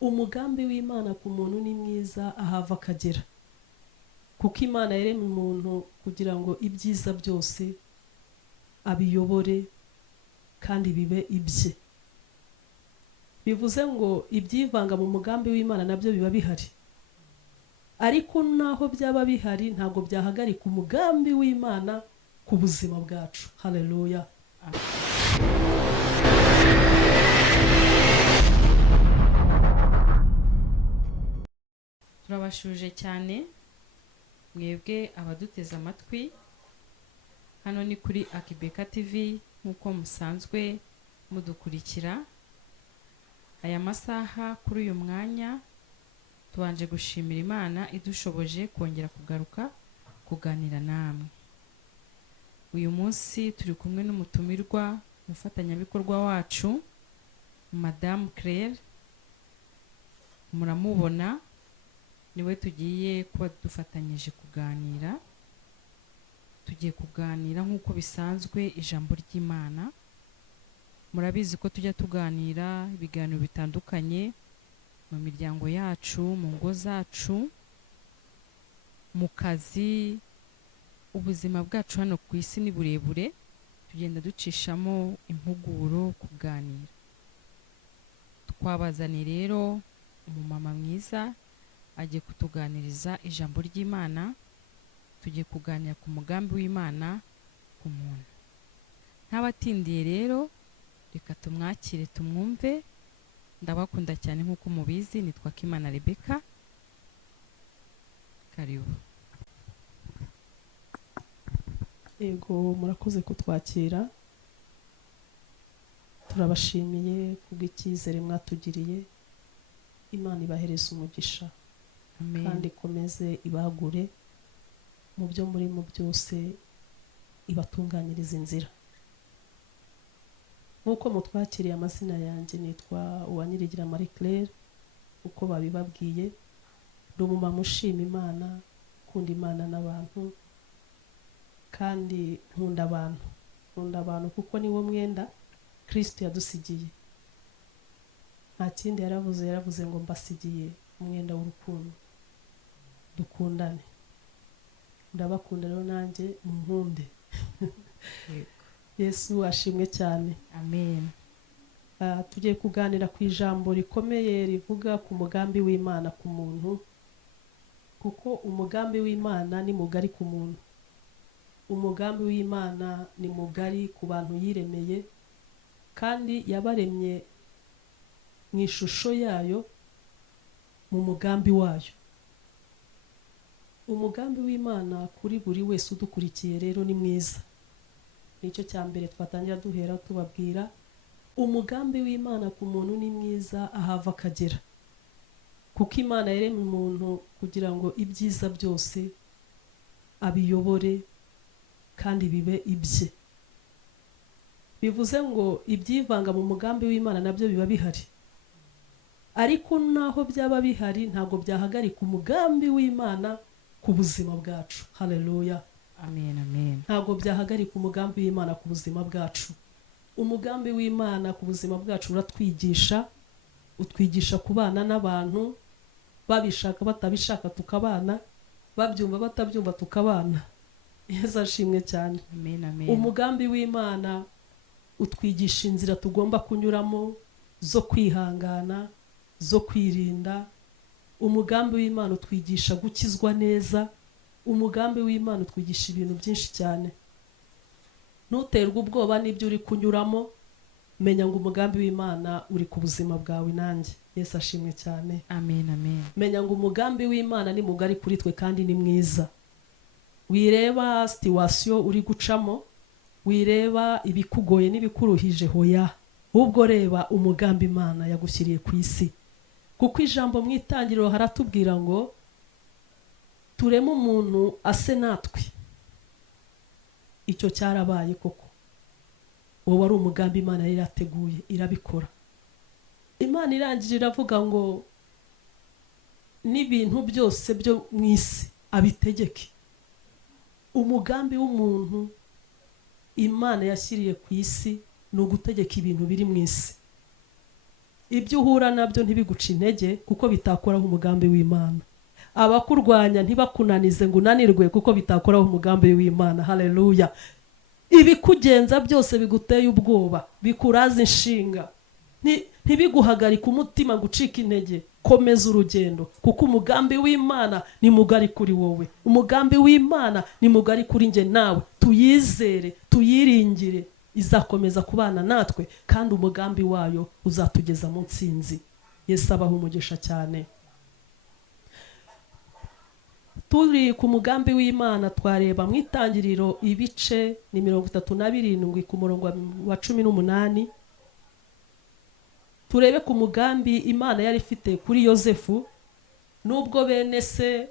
umugambi w'Imana ku muntu ni mwiza ahava akagera, kuko Imana yaremye umuntu kugira ngo ibyiza byose abiyobore kandi bibe ibye. Bivuze ngo ibyivanga mu mugambi w'Imana nabyo biba bihari, ariko naho byaba bihari ntabwo byahagarika umugambi w'Imana ku buzima bwacu. Haleluya. Turabashuje cyane mwebwe abaduteze amatwi. Hano ni kuri Akibeka TV nk'uko musanzwe mudukurikira. Aya masaha kuri uyu mwanya tubanje gushimira Imana idushoboje kongera kugaruka kuganira namwe. Uyu munsi turi kumwe n'umutumirwa umufatanyabikorwa wacu Madame Claire, muramubona niwe tugiye kuba dufatanyije kuganira. Tugiye kuganira nk'uko bisanzwe ijambo ry'Imana. Murabizi ko tujya tuganira ibiganiro bitandukanye mu miryango yacu, mu ngo zacu, mu kazi. Ubuzima bwacu hano ku isi ni burebure, tugenda ducishamo impuguro, kuganira. Twabazaniye rero umumama mwiza agiye kutuganiriza ijambo ry'Imana. Tugiye kuganira ku mugambi w'Imana ku muntu. Ntabatindiye rero, reka tumwakire tumwumve. Ndabakunda cyane nk'uko mubizi, nitwa Kimana Rebecca. Karibu. Ego, murakoze kutwakira. Turabashimiye kubw'icyizere mwatugiriye. Imana ibahereze umugisha. Amen. Kandi ikomeze ibagure mu byo muri mu byose, ibatunganyiriza inzira. Nk'uko mutwakiriye, amazina yanjye nitwa Uwanyirigira Marie Claire. Uko babibabwiye, ndi umumama ushima Imana, ukunda Imana n'abantu, kandi nkunda abantu kuko niwo mwenda Kristo yadusigiye. Nta kindi yaravuze ngo mbasigiye umwenda w'urukundo, dukundane. Ndabakunda rero nanjye munkunde. Yesu ashimwe cyane. Amen. Tugiye kuganira ku ijambo rikomeye rivuga ku mugambi w'Imana ku muntu, kuko umugambi w'Imana ni mugari ku muntu. Umugambi w'Imana ni mugari ku bantu yiremeye, kandi yabaremye mu ishusho yayo, mu mugambi wayo. Umugambi w'Imana kuri buri wese udukurikiye rero ni mwiza. Nicyo cya mbere twatangira duhera tubabwira. Umugambi w'Imana ku muntu ni mwiza ahava akagera, kuko Imana yaremye umuntu kugira ngo ibyiza byose abiyobore kandi bibe ibye. Bivuze ngo ibyivanga mu mugambi w'Imana nabyo biba bihari, ariko naho byaba bihari ntabwo byahagarika umugambi w'Imana ku buzima bwacu. Haleluya. Amen. Amen. Ntabwo byahagarika umugambi w'Imana ku buzima bwacu. Umugambi w'Imana ku buzima bwacu uratwigisha, utwigisha kubana n'abantu, babishaka batabishaka tukabana, babyumva batabyumva tukabana. Yesu ashimwe cyane. Amen. Amen. Umugambi w'Imana utwigisha inzira tugomba kunyuramo zo kwihangana, zo kwirinda. Umugambi w'Imana utwigisha gukizwa neza. Umugambi w'Imana utwigisha ibintu byinshi cyane. Ntuterwe ubwoba n'ibyo uri kunyuramo, menya ngo umugambi w'Imana uri ku buzima bwawe nanjye. Yesu ashimwe cyane. Amen. Amen. Menya ngo umugambi w'Imana ni mugari kuri twe kandi ni mwiza. Wireba situation uri gucamo, wireba ibikugoye n'ibikuruhije, hoya, ahubwo reba umugambi Imana yagushyiriye ku isi. Kuko ijambo mu itangiriro haratubwira ngo tureme umuntu ase natwe. Icyo cyarabaye koko. Wowe ari umugambi Imana yari yateguye, irabikora. Imana irangije iravuga ngo n'ibintu byose byo mu isi abitegeke. Umugambi w'umuntu Imana yashyiriye ku isi ni ugutegeka ibintu biri mu isi. ibyo uhura nabyo ntibiguca intege kuko bitakoraho umugambi w'Imana. Abakurwanya ntibakunanize ngo unanirwe kuko bitakoraho umugambi w'Imana. Haleluya. Ibikugenza byose biguteye ubwoba, bikuraza inshinga, ntibiguhagarika umutima gucika intege. Komeza urugendo kuko umugambi w'Imana ni mugari kuri wowe. Umugambi w'Imana ni mugari kuri nge nawe. Tuyizere, tuyiringire, izakomeza kubana natwe kandi umugambi wayo uzatugeza mu ntsinzi. Yesu abaha umugisha cyane. Turi ku mugambi w'Imana twareba mu Itangiriro ibice ni 37 ku murongo wa 18. Turebe ku mugambi Imana yari ifite kuri Yosefu. Nubwo bene se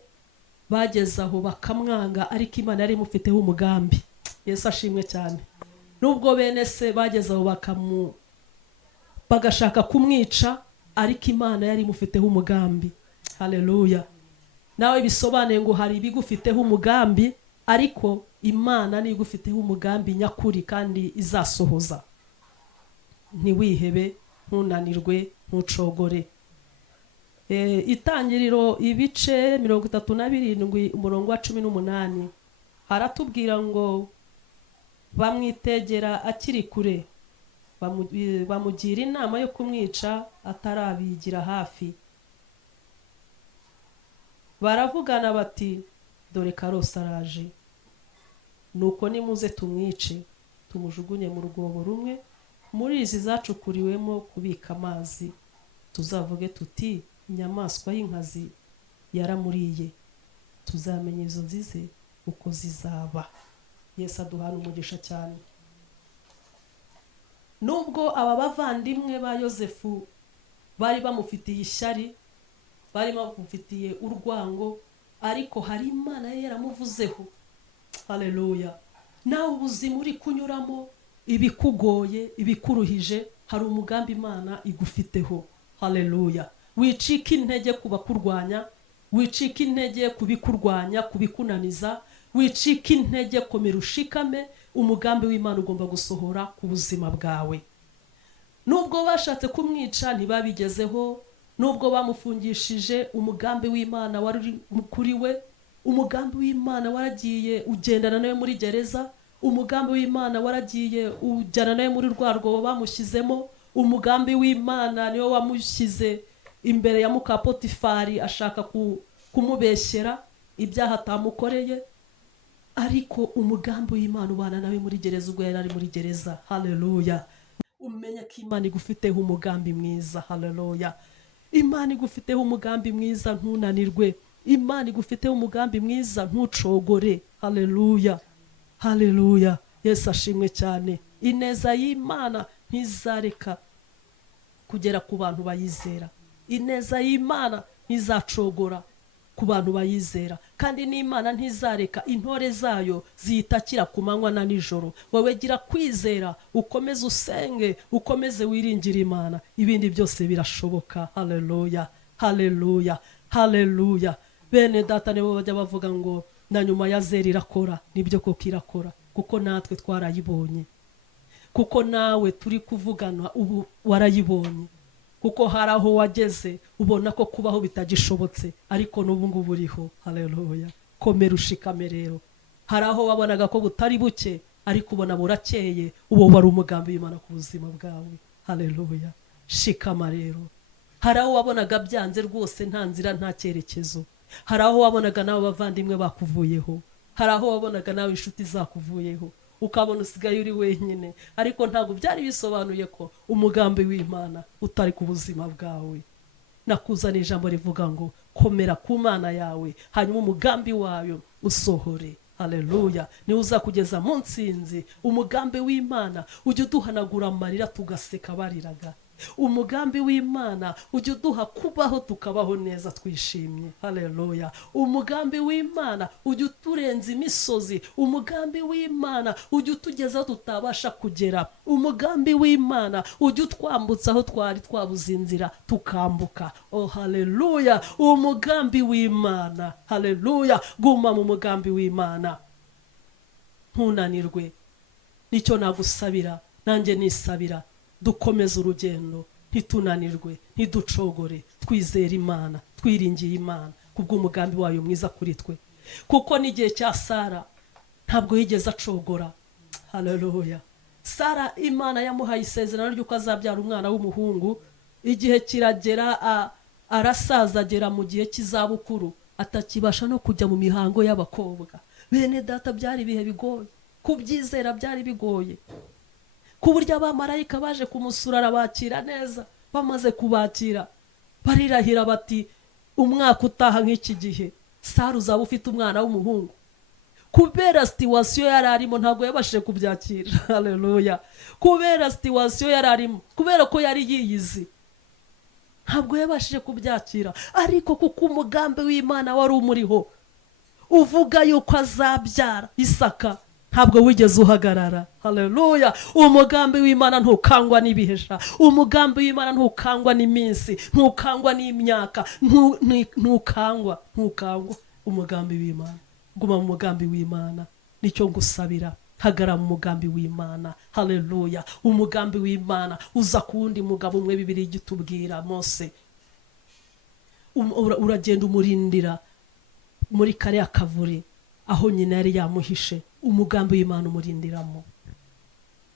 bagezaho bakamwanga, ariko Imana yari imufiteho umugambi. Yesu ashimwe cyane. Nubwo bene se bagezaho bagashaka kumwica, ariko Imana yari imufiteho umugambi. Haleluya. Nawe bisobanuye ngo hari ibigufiteho umugambi, ariko Imana ni igufiteho umugambi nyakuri kandi izasohoza. Ntiwihebe, ntunanirwe, ntucogore. Itangiriro ibice 37 umurongo wa 18 haratubwira ngo bamwitegera akiri kure, bamugira inama yo kumwica atarabigira hafi. Baravugana bati, dore Karosi araje, nuko nimuze tumwice, tumujugunye mu rwobo rumwe muri izi zacukuriwemo kubika amazi, tuzavuge tuti inyamaswa y'inkazi yaramuriye, tuzamenya izo nzize uko zizaba. Yesu aduhana umugisha cyane. Nubwo aba bavandimwe ba Yosefu bari bamufitiye ishyari, bari bamufitiye urwango, ariko hari Imana yari yaramuvuzeho. Haleluya. Nawe ubuzima uri kunyuramo, ibikugoye, ibikuruhije, hari umugambi Imana igufiteho. Haleluya. Wicika intege kubakurwanya, wicika intege kubikurwanya, kubikunaniza, wicika intege, komera ushikame. Umugambi w'Imana ugomba gusohora ku buzima bwawe. Nubwo bashatse kumwica ntibabigezeho, nubwo bamufungishije, umugambi w'Imana wari kuri we. Umugambi w'Imana waragiye ugendana nawe muri gereza. Umugambi w'Imana waragiye ujyana nawe muri rwa rwobo bamushyizemo. Umugambi w'Imana niwo wamushyize imbere ya muka Potifari ashaka kumubeshyera ibyaha atamukoreye, ariko umugambi w'Imana ubana nawe muri gereza ubwo yari ari muri gereza. Haleluya. Umenya ko Imana igufiteho umugambi mwiza. Haleluya. Imana igufiteho umugambi mwiza, ntunanirwe. Imana igufiteho umugambi mwiza, ntucogore. Haleluya. Haleluya. Yesu ashimwe cyane. Ineza y'Imana ntizareka kugera ku bantu bayizera. Ineza y'Imana ntizacogora ku bantu bayizera, kandi n'Imana ntizareka intore zayo ziyitakira ku manywa na nijoro. Wowe gira kwizera, ukomeze usenge, ukomeze wiringire Imana, ibindi byose birashoboka. Haleluya. Haleluya. Haleluya. Bene data nibo bajya bavuga ngo na nyuma ya zeri irakora. Nibyo koko irakora, kuko natwe twarayibonye, kuko nawe turi kuvugana ubu warayibonye, kuko hari aho wageze ubona ko kubaho bitagishobotse, ariko n'ubu ngubu uriho. Haleluya. Komera ushikame rero. Hari aho wabonaga ko butari buke, ariko ubona burakeye. Uwo wari umugambi w'Imana ku buzima bwawe. Haleluya. Shikama rero. Hari aho wabonaga byanze rwose, nta nzira, nta cyerekezo. Hari aho wabonaga nawe bavandimwe bakuvuyeho. Hari aho wabonaga nawe inshuti zakuvuyeho, ukabona usigaye uri wenyine, ariko ntabwo byari bisobanuye ko umugambi w'Imana utari ku buzima bwawe. Nakuzana ijambo rivuga ngo komera ku Mana yawe, hanyuma umugambi wayo usohore. Haleluya. Ni uzakugeza mu ntsinzi. Umugambi w'Imana ujye uduhanagura amarira tugaseka bariraga. Umugambi w'Imana ujye uduha kubaho tukabaho neza twishimye. Haleluya. Umugambi w'Imana ujye uturenza imisozi. Umugambi w'Imana ujye utugeza aho tutabasha kugera. Umugambi w'Imana ujye utwambutsa aho twari twabuze inzira tukambuka. Oh haleluya. Umugambi w'Imana. Haleluya. Guma mu mugambi w'Imana, ntunanirwe. Nicyo nagusabira, nanjye nisabira. Dukomeze urugendo, ntitunanirwe, ntiducogore, twizere Imana, twiringiye Imana kubw'umugambi wayo mwiza kuri twe. Kuko n'igihe cya Sara ntabwo yigeze acogora. Haleluya. Sara Imana yamuhaye isezerano ry'uko azabyara umwana w'umuhungu. Igihe kiragera, arasaza, agera mu gihe cy'izabukuru, atakibasha no kujya mu mihango y'abakobwa. Bene data, byari ibihe bigoye, kubyizera byari bigoye, ku buryo abamarayika baje kumusura arabakira neza. Bamaze kubakira barirahira bati, umwaka utaha nk'iki gihe Sara uzaba ufite umwana w'umuhungu. Kubera situwasiyo yari arimo ntabwo yabashije kubyakira. Haleluya. Kubera situwasiyo yari arimo, kubera ko yari yiyizi, ntabwo yabashije kubyakira. Ariko kuko umugambi w'Imana wari umuriho, uvuga yuko azabyara Isaka, ntabwo wigeze uhagarara. Haleluya. Umugambi w'Imana ntukangwa n'ibihesha, umugambi w'Imana ntukangwa n'iminsi, ntukangwa n'imyaka, ntukangwa. Umugambi w'Imana, guma mu mugambi w'Imana, nicyo ngusabira. Hagara mu mugambi w'Imana. Haleluya. Umugambi w'Imana uza ku wundi mugabo umwe. Bibiliya igitubwira Mose, uragenda umurindira muri kariya kavure aho nyina yari yamuhishe. Umugambi w'Imana umurindiramo,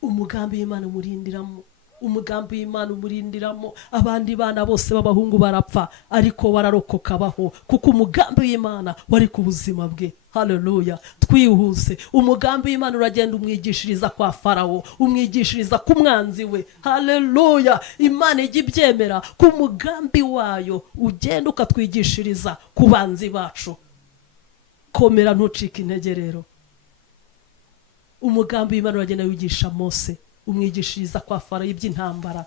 umugambi w'Imana umurindiramo, umugambi w'Imana umurindiramo. Abandi bana bose b'abahungu barapfa, ariko bararokoka baho, kuko umugambi w'Imana wari ku buzima bwe. Haleluya. Twihuse, umugambi w'Imana uragenda umwigishiriza kwa Farawo, umwigishiriza ku mwanzi we. Haleluya. Imana ijya ibyemera ku mugambi wayo, ugenda ukatwigishiriza ku banzi bacu. Komera, ntucike intege rero. Umugambi w'Imana uragenda wigisha Mose, umwigishiriza kwa Farawo iby'intambara,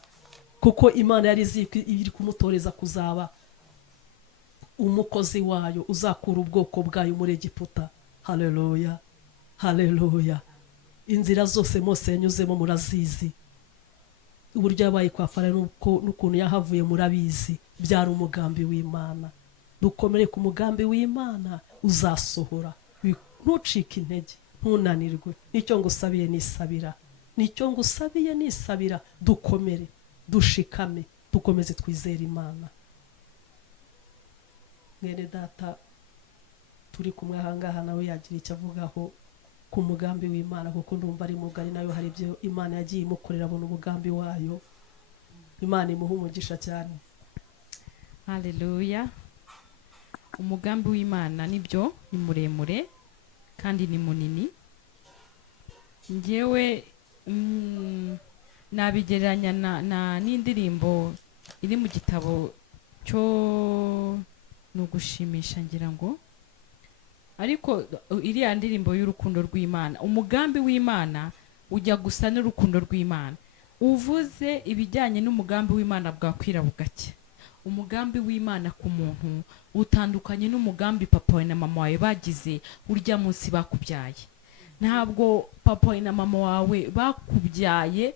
kuko Imana yari iri kumutoreza kuzaba umukozi wayo, uzakura ubwoko bwayo muri Egiputa. Haleluya. Haleluya. Inzira zose Mose yanyuzemo murazizi, uburyo yabaye kwa Farawo n'ukuntu yahavuye murabizi. Byari umugambi w'Imana. Dukomere ku mugambi w'Imana, uzasohora. Ntucike intege, ntunanirwe. Nicyo ngusabiye nisabira, nicyo ngusabiye nisabira. Dukomere, dushikame, dukomeze twizere Imana. Mwene data turi kumwe ahangaha nawe yagira icyo avugaho ku mugambi w'Imana, kuko ndumva ari mugari, nayo hari ibyo Imana yagiye imukorera mu mugambi wayo. Imana imuha umugisha cyane. Haleluya. Umugambi w'Imana nibyo ni muremure kandi ni munini. Ngewe nabigereranya na n'indirimbo iri mu gitabo cyo nugushimisha, ngira ngo, ariko iriya ndirimbo y'urukundo rw'Imana. Umugambi w'Imana ujya gusa n'urukundo rw'Imana. Uvuze ibijyanye n'umugambi w'Imana bwakwira bugacya. Umugambi w'Imana ku muntu utandukanye n'umugambi papa wawe na mama wawe bagize urya munsi bakubyaye. Ntabwo papa wawe na mama wawe bakubyaye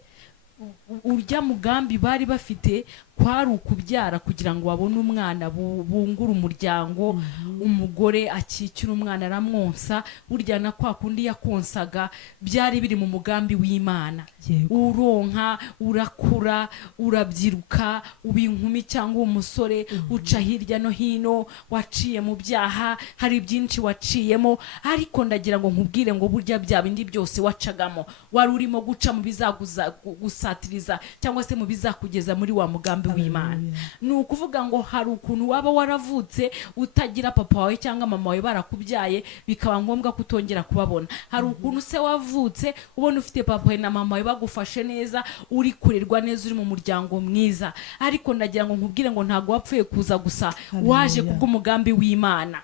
urya mugambi bari bafite kwari ukubyara kugira ngo babone umwana bungura umuryango. Umugore akikira umwana aramwonsa, burya na kwa kundi yakonsaga byari biri mu mugambi w'Imana. Uronka, urakura, urabyiruka, uba inkumi cyangwa umusore, uca hirya no hino, waciye mu byaha, hari byinshi waciyemo. Ariko ndagira ngo nkubwire ngo burya bya bindi byose wacagamo wari urimo guca mu bizagusatiriza cyangwa se mu bizakugeza muri wa mugambi w'Imana. Ni ukuvuga ngo hari ukuntu waba waravutse utagira papa wawe cyangwa mama wawe barakubyaye, bikaba ngombwa kutongera kubabona. Hari ukuntu se wavutse ubona ufite papa wawe na mama wawe bagufashe neza, uri kurerwa neza, uri mu muryango mwiza. Ariko ndagira ngo nkubwire ngo ntago wapfuye kuza gusa, waje kubw'umugambi w'Imana.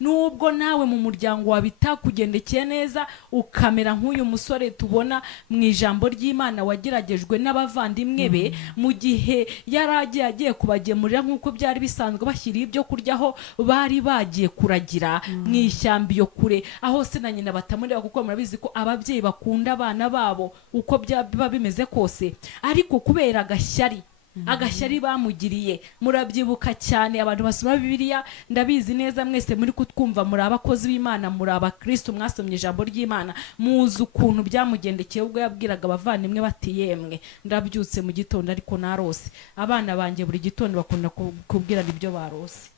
Nubwo nawe mu muryango wawe bitakugendekeye neza, ukamera nk'uyu musore tubona mu ijambo ry'Imana wageragejwe n'abavandimwe be, mu gihe agiye kubagemurira nk'uko byari bisanzwe, bashyiriye ibyo kuryaho, bari bagiye kuragira mu ishyamba iyo kure, aho se na nyina batamureba, kuko murabizi ko ababyeyi bakunda abana babo uko biba bimeze kose. Ariko kubera agashyari agashyari bamugiriye. Murabyibuka cyane abantu basoma Bibiliya, ndabizi neza mwese muri kutwumva, muri abakozi b'Imana, muri abakristo mwasomye ijambo ry'Imana, muzi ukuntu byamugendekeye ubwo yabwiraga abavandimwe bati yemwe ndabyutse mu gitondo ariko narose. Abana banjye buri gitondo bakunda kubwirana ibyo barose.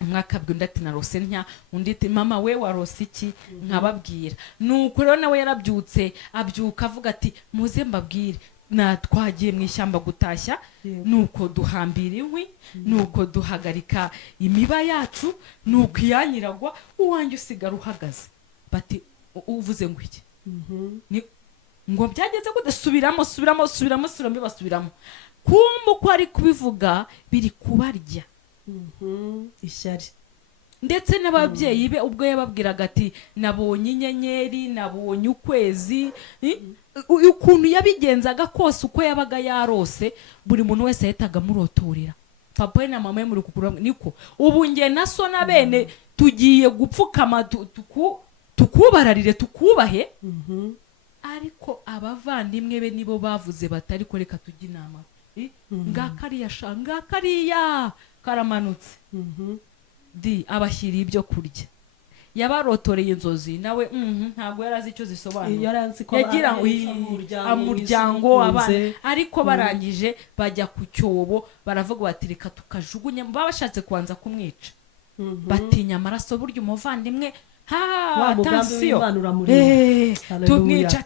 Umwe akabwira undi ati narose ntya, undi ati mama we warose iki, nkababwira. Nuko rero nawe yarabyutse, abyuka avuga ati muze mbabwire, twagiye mu ishyamba gutashya, nuko duhambira inkwi, nuko duhagarika imiba yacu, nuko iyanyiragwa, uwanjye usigara uhagaze. Bati uvuze ngo iki? Ngo byageze kudasubiramo basubiramo. Kumva uko ari kubivuga biri kubarya ishyari. Ndetse n'ababyeyi be ubwo yababwiraga ati nabonye inyenyeri, nabonye ukwezi, ukuntu yabigenzaga kose uko yabaga yarose, buri muntu wese yahitaga amurotorera. Papa we na mama we muri kugura niko ubu nge na so na bene tugiye gupfukama tukubararire tukubahe. Ariko abavandimwe be nibo bavuze batari ko reka tujye inama. Ngakariya karamanutse. Abashyiriye ibyo kurya, yabarotoreye inzozi, nawe ntabwo yarazi icyo zisobanura, yagira ngo umuryango abana. Ariko barangije bajya ku cyobo, baravuga bati reka tukajugunye. Babashatse kubanza kumwica, batinya amaraso, burya umuvandimwe atansiyo tumwica,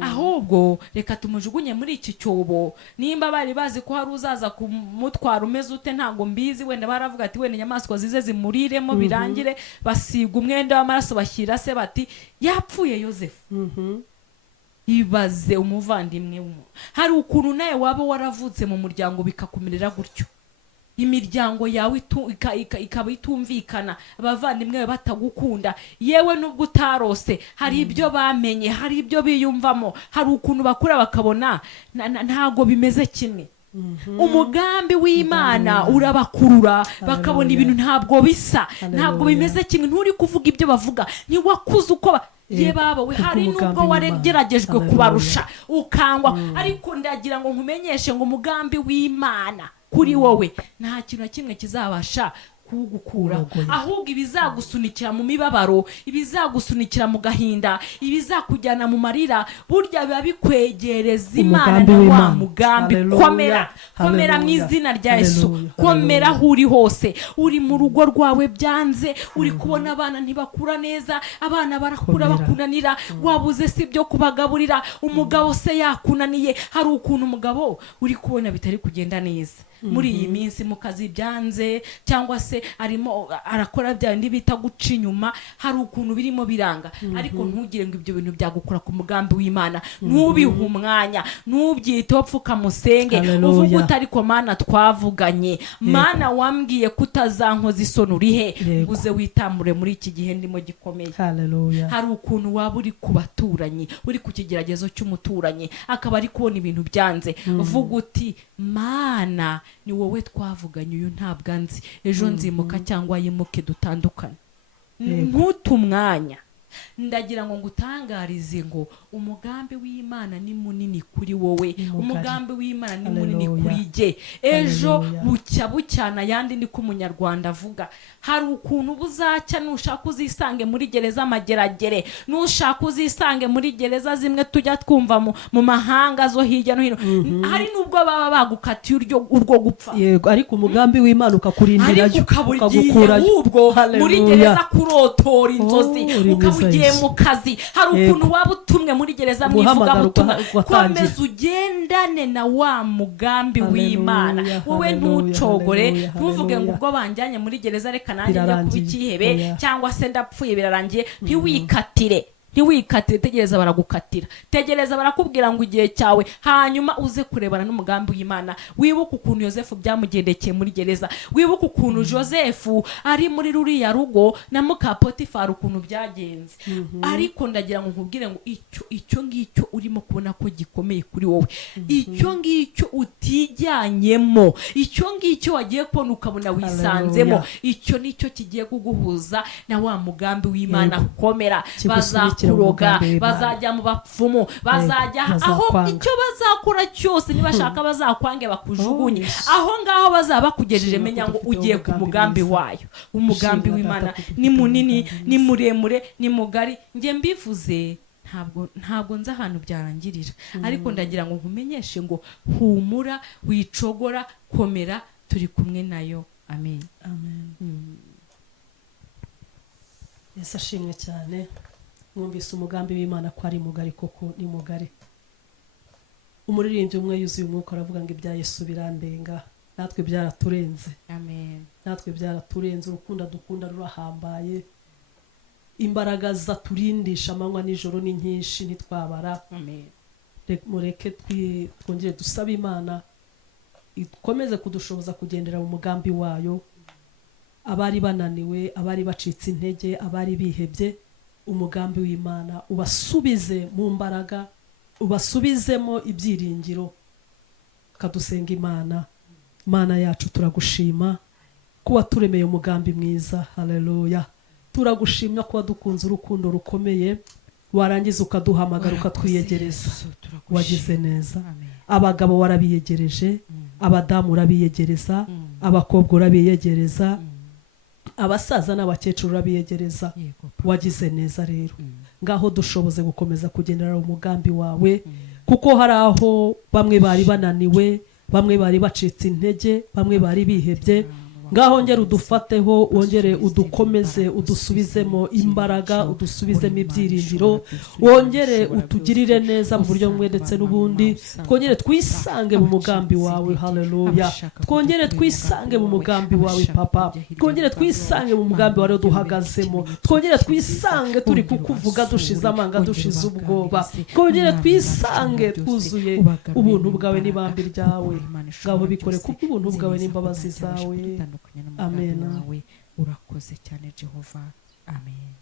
ahubwo reka tumujugunye muri iki cyobo. Nimba bari bazi ko hari uzaza kumutwara umeze ute ntabwo mbizi, wenda baravuga ati wenda inyamaswa zize zimuriremo birangire, basiga umwenda w'amaraso bashyira se bati yapfuye Yosefu. Ibaze umuvandimwe w'umuntu. Hari ukuntu nawe waba waravutse mu muryango bikakumerera gutyo, imiryango yawe ikaba itumvikana, abavandimwe batagukunda, yewe nubwo utarose hari ibyo bamenye, hari ibyo biyumvamo, hari ukuntu bakura bakabona ntago bimeze kimwe. Umugambi w'Imana urabakurura bakabona ibintu ntabwo bisa, ntabwo bimeze kimwe. Nturi kuvuga ibyo bavuga, ntiwakuze uko ye baba we. Hari nubwo waregeragejwe kubarusha ukangwa, ariko ndagira ngo nkumenyeshe ngo umugambi w'Imana kuri wowe nta kintu na kimwe kizabasha kugukura, ahubwo ibizagusunikira mu mibabaro, ibizagusunikira mu gahinda, ibizakujyana mu marira, burya biba bikwegereza Imana na wa mugambi. Komera mu izina rya Yesu, komera aho uri hose. Uri mu rugo rwawe byanze, uri kubona abana ntibakura neza, abana barakura bakunanira, wabuze si byo kubagaburira, umugabo se yakunaniye. Hari ukuntu umugabo uri kubona bitari kugenda neza muri iyi minsi mu kazi byanze, cyangwa se arimo arakora bya bindi bita guca inyuma, hari ukuntu birimo biranga. Ariko ntugire ngo ibyo bintu byagukora ku mugambi w'Imana, ntubihe umwanya, ntubyiteho, pfuka musenge, uvuga utari ko Mana twavuganye, Mana wambwiye kutazankoza isoni urihe, uze witambure muri iki gihe ndimo gikomeye. Hari ukuntu waba uri ku baturanyi, uri ku kigeragezo cy'umuturanyi, akaba ari kubona ibintu byanze, uvuga uti Mana ni wowe twavuganye, uyu ntabwo anzi, ejo nzimuka cyangwa yimuke dutandukane. Ntutumwanya. Ndagira ngo ngutangarize ngo umugambi w'Imana ni munini kuri wowe, umugambi w'Imana ni munini kuri jye. Ejo bucyana yandi ni ko umunyarwanda avuga. Hari ukuntu buzacya nushaka uzisange muri gereza mageragere, nushaka uzisange muri gereza zimwe tujya twumva mu mahanga zo hirya no hino. Hari nubwo baba bagukatiye urwo gupfa, yego, ariko umugambi w'Imana ukakurindira cyo, ukagukura ubwo muri gereza kurotora inzozi, ukabugiye mu kazi. Hari ukuntu waba utumwe muri gereza mwivuga butumwa, komeza ugendane na wa mugambi w'Imana. Wowe ntucogore, ntuvuge ngo ubwo banjyanye muri gereza reka nanjye njya kuba ikihebe, cyangwa se ndapfuye birarangiye. Ntiwikatire, tegereza baragukatira, tegereza barakubwira ngo igihe cyawe, hanyuma uze kurebana n'umugambi w'Imana. Wibuke ukuntu Yosefu byamugendekeye muri gereza, wibuke ukuntu Josefu ari muri ruriya rugo na muka Potifari ukuntu byagenze. Ariko ndagira ngo nkubwire ngo icyo ngicyo urimo kubona ko gikomeye kuri wowe, icyo ngicyo utijyanyemo, icyo ngicyo wagiye kubona ukabona wisanzemo, icyo nicyo kigiye kuguhuza na wa mugambi w'Imana. Komera, Bazagushyikira mu kuroga mugambi w'Imana. bazajya mu bapfumu bazajya aho bazakwanga. icyo bazakora cyose nibashaka bazakwange bakujugunye Oh, yes. aho ngaho bazaba bakugejeje Shima menya ko ngo dufite ugiye ku umugambi mugambi mwiza. wayo umugambi Shima w'Imana Data ko dufite ni munini umugambi ni mwiza. muremure ni mugari njye mbivuze ntabwo nzi ahantu byarangirira ariko ndagira ngo nkumenyeshe ngo humura wicogora komera turi kumwe nayo amen. Yesu ashimwe cyane. Mwumvise umugambi w'Imana ko ari mugari, koko ni mugari. Umuririmbyi umwe yuzuye umwuka aravuga ngo ibya Yesu birandenga, natwe byaraturenze, Amen. natwe byaraturenze. Urukundo dukunda rurahambaye, imbaraga zaturindisha amanywa nijoro ni nyinshi ntitwabara. Amen. Mureke twongere dusabe Imana ikomeze kudushoboza kugendera mu mugambi wayo. Abari bananiwe, abari bacitse intege, abari bihebye, umugambi w'Imana ubasubize mu mbaraga, ubasubizemo ibyiringiro. Kadusenga Imana. Mana yacu turagushima kuba turemeye umugambi mwiza. Haleluya. Turagushimya kuba dukunze urukundo rukomeye, warangiza ukaduhamagara ukatwiyegereza. Wagize neza. Abagabo warabiyegereje, abadamu urabiyegereza, abakobwa urabiyegereza, abasaza n'abakecuru urabiyegereza. Wagize neza rero. Ngaho dushoboze gukomeza kugendera mu mugambi wawe, kuko hari aho bamwe bari bananiwe, bamwe bari bacitse intege, bamwe bari bihebye. Ngaho ngere udufateho, wongere udukomeze, udusubizemo imbaraga, udusubizemo ibyiringiro, wongere utugirire neza mu buryo bumwe ndetse n'ubundi. Twongere twisange mu mugambi wawe. Haleluya. Twongere twisange mu mugambi wawe Papa. Twongere twisange mu mugambi wawe duhagazemo. Twongere twisange turi kukuvuga dushize amanga, dushize ubwoba. Twongere twisange twuzuye ubuntu bwawe n'ibambi ryawe. Ngaho bikore kuko ubuntu bwawe n'imbabazi zawe. Amen. Urakoze cyane Jehova. Amen.